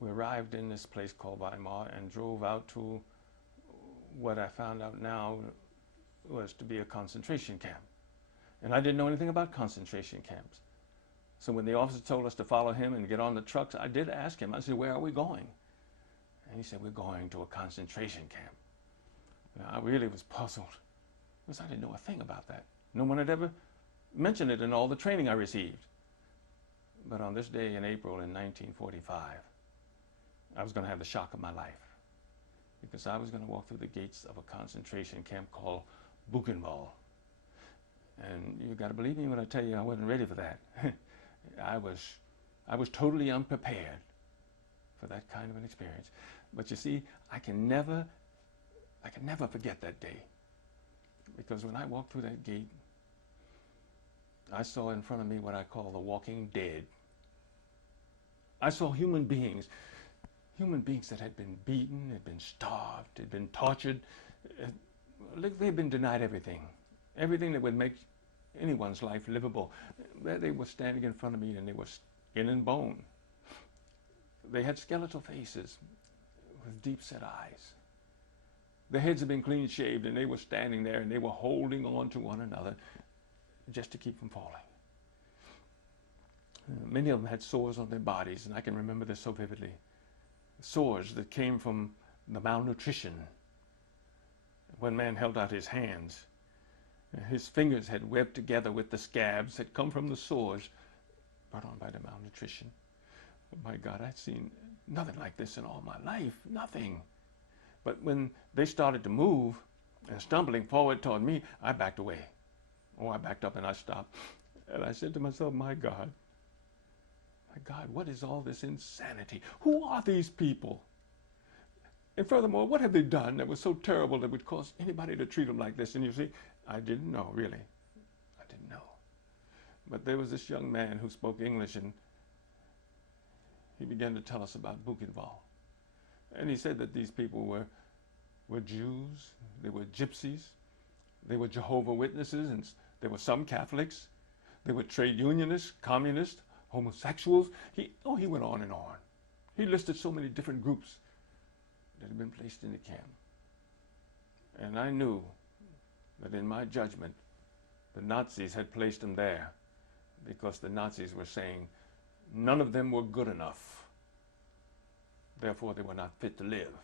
we arrived in this place called Weimar and drove out to what I found out now was to be a concentration camp. And I didn't know anything about concentration camps. So when the officer told us to follow him and get on the trucks, I did ask him, I said, where are we going? And he said, we're going to a concentration camp. Now, I really was puzzled because I didn't know a thing about that. No one had ever mentioned it in all the training I received. But on this day in April in 1945, I was going to have the shock of my life because I was going to walk through the gates of a concentration camp called Buchenwald. And you got to believe me when I tell you I wasn't ready for that. I was totally unprepared for that kind of an experience. But you see, I can never forget that day. Because when I walked through that gate, I saw in front of me what I call the walking dead. I saw human beings that had been beaten, had been starved, had been tortured. They'd been denied everything that would make anyone's life livable. There they were standing in front of me, and they were skin and bone. They had skeletal faces with deep-set eyes. Their heads had been clean shaved, and they were standing there, and they were holding on to one another just to keep from falling. Many of them had sores on their bodies, and I can remember this so vividly. Sores that came from the malnutrition. One man held out his hands. His fingers had webbed together with the scabs that come from the sores brought on by the malnutrition. Oh my God, I'd seen nothing like this in all my life, nothing. But when they started to move and stumbling forward toward me, I backed away. Oh, I backed up and I stopped. And I said to myself, my God, what is all this insanity? Who are these people? And furthermore, what have they done that was so terrible that would cause anybody to treat them like this? And you see, I didn't know, really. I didn't know. But there was this young man who spoke English, and he began to tell us about Buchenwald. And he said that these people were Jews, they were gypsies, they were Jehovah's Witnesses, and there were some Catholics, they were trade unionists, communists, homosexuals. He went on and on. He listed so many different groups that had been placed in the camp. And I knew that in my judgment, the Nazis had placed them there because the Nazis were saying none of them were good enough. Therefore, they were not fit to live.